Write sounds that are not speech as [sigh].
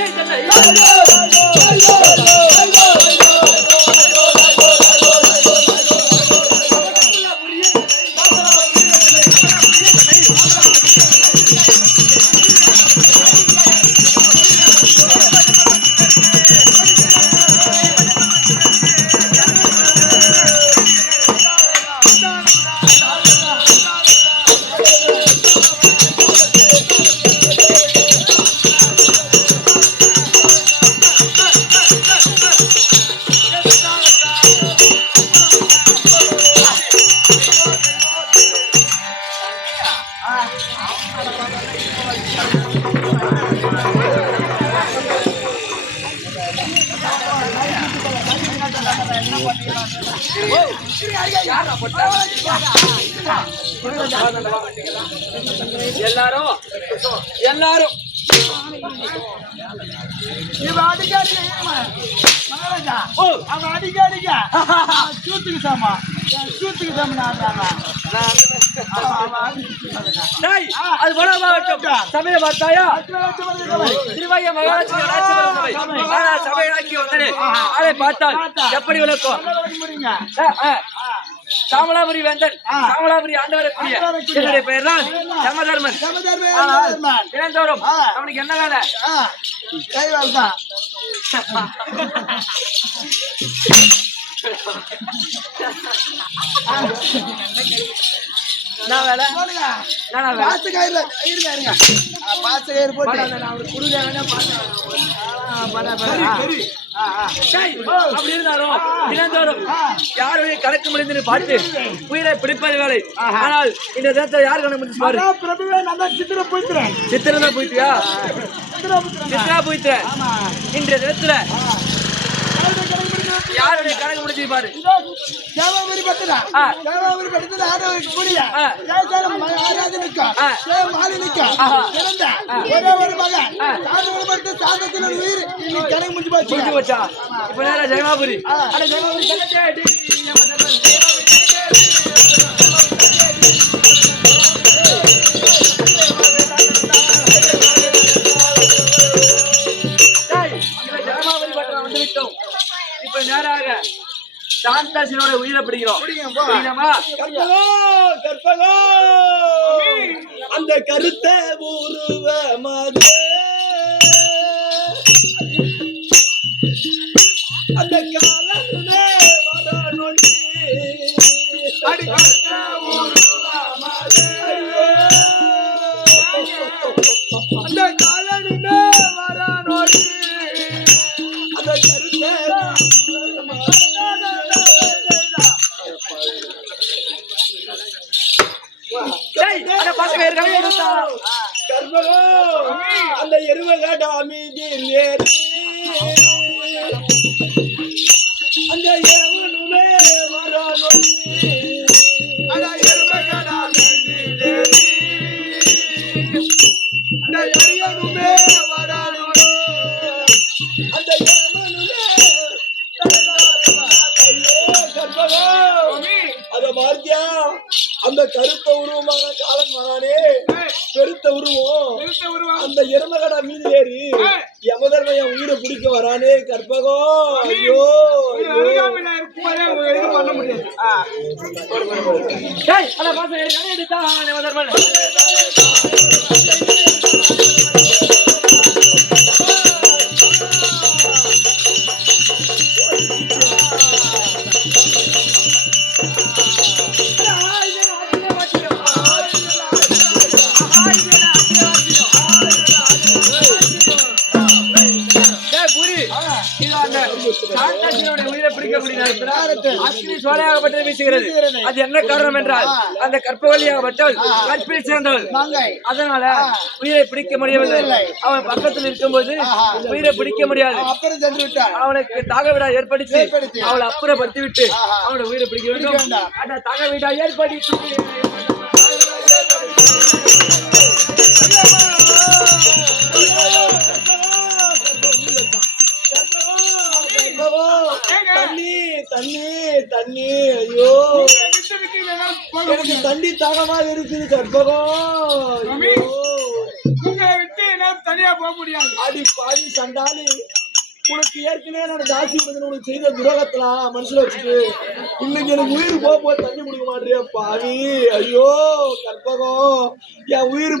Yang 个 எல்லாரும் எல்லாரும். இவன் அடிக்காடிக்க மகாராஜா அவன் அடிக்காடிக்க சூத்துக்கு சாமா சூத்துக்கு சாமி அது சமய பார்த்தாயா? திருவாய ஆனா சபையாக்கி வந்தனே. அதை பார்த்தால் எப்படி விளக்கும். சாமலாபுரி வேந்தன் சாமலாபுரி ஆண்டவரக்கூடிய என்னுடைய பெயர் தான் ஆனால் தினந்தோறும் அவனுக்கு என்ன வேலை? தான் [laughs] என்ன வேலை? என்ன பாத்து கயிறுல இருங்க இருங்க பாத்து கயிறு போட்டு. நான் இருந்தாலும் தினந்தோறும் யாருடைய கணக்கு முடிந்து பார்த்து உயிரை பிடிப்பது வேலை. ஆனால் இந்த தினத்தை யார் கணக்கு முடிச்சு பாரு? பிரபுவே நல்லா சித்திர சித்திரம் தான் போயிட்டியா சித்திர போய்க்கிறேன். சித்ரா போயிட்ட ஆமா. இன்றைய தினத்துல. யாருடைய கணக்கு முடிச்சு பாரு. இதோ தேவாபுரி ஆ. தேவாபுரி பத்தது ஆடவருக்கு புரிய ஆ. ஜெயசாலம் ஆராது நிற்கா ஆ. ஜெய மாலி நிற்கா ஆஹா. பிறந்த ஒரே ஒரு மகன். சாதனை பட்டு சாதத்தில் ஒரு உயிர். இன்னைக்கு கணக்கு முடிஞ்சு போச்சு. முடிஞ்சு வச்சா இப்ப நேரம் ஜெயமாபுரி அட ஜெயமாபுரி சாந்தாசினோட உயிரை பிடிக்கிறோம். அந்த கருத்த உருவமாக அந்த காலமே வரணுண்டி அடி அட பசங்க ஏற்கனவே எடுத்தா. கர்மகம் அந்த எருமகாட அமைதியில் ஏறி அந்த எவனுமே கர்மகம். அத பார்த்தியா அந்த கருத்த உருவமான காலன் வரானே பெருத்த உருவம். அந்த எருமகடா மீது ஏறி யமதர்மைய உயிரை பிடிக்க வரானே கற்பகம் ஐயோ. ஐயோ. டேய், அக்னி சோலையாகப்பட்டது வீசுகிறது. அது என்ன காரணம் என்றால் அந்த கற்பவழியாகப்பட்டவள் கற்பில் சேர்ந்தவள். அதனால உயிரை பிடிக்க முடியவில்லை. அவன் பக்கத்தில் இருக்கும்போது உயிரை பிடிக்க முடியாது. அவனுக்கு தாகவிடா ஏற்படுத்தி. அவளை அப்புறப்படுத்தி விட்டு அவனோட உயிரை பிடிக்க வேண்டும். வேண்டாம். அந்த தாகவிடா ஏற்படுத்தி. எனக்கு தண்ணி தாகமா இருக்குது கற்பகம். உங்களை விட்டு என்னால் தனியா போக முடியாது. அடி பாவி சண்டாளி. உனக்கு ஏற்கனவே நான் தாசி உனக்கு உனக்கு செய்த துரோகத்தலாம் மனசுல வச்சுட்டு இன்னைக்கு எனக்கு உயிர் போக தண்ணி கொடுக்க மாட்டியா பாவி? ஐயோ கற்பகம். என் உயிர்